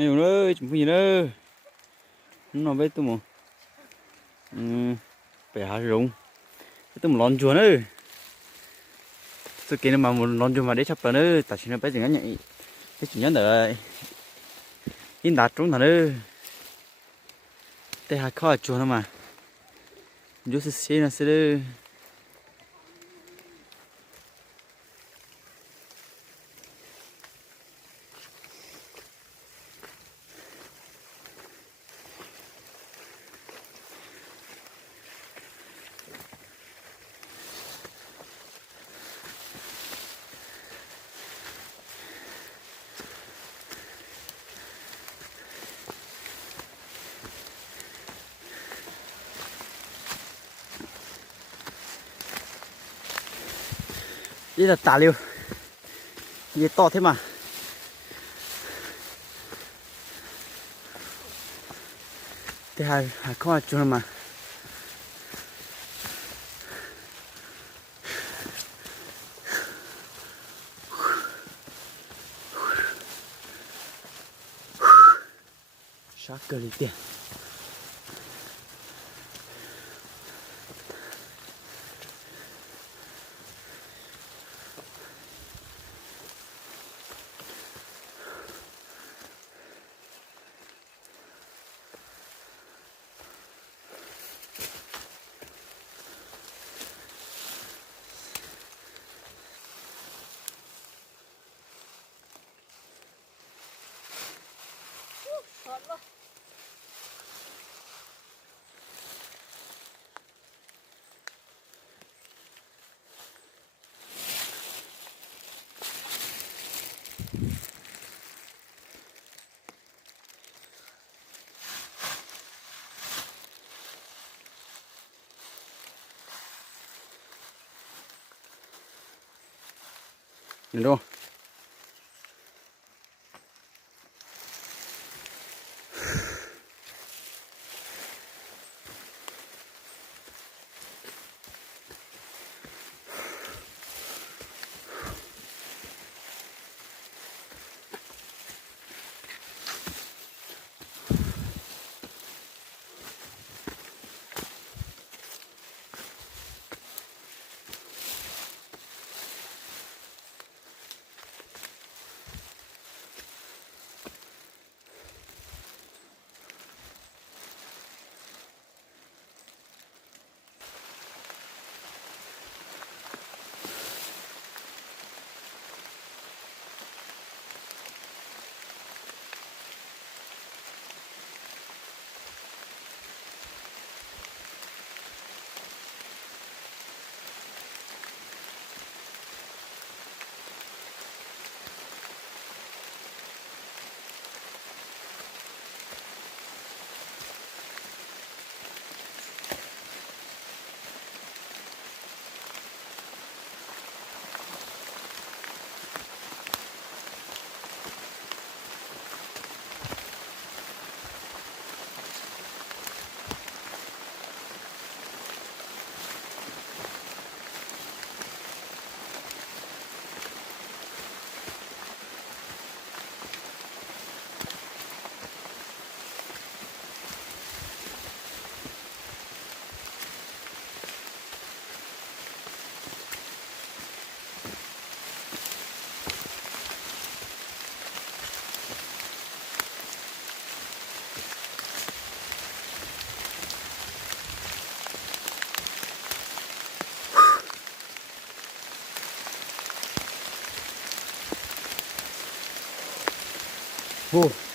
nhiều nữa chúng gì nữa nó biết tôi một phải hạ rụng tôi một lon chuột nữa sự kiện mà một lon chuột mà để sắp tới nữa tại sao nó phải chừng nhảy cái chuyện nhắn đợi in đạt trúng thằng nữa để hạ khó chuột mà chú sẽ xí nó sẽ đưa đi là tả liêu gì to thế mà thế hai khó chuột mà sát cơ đi tiền nhìn đâu vô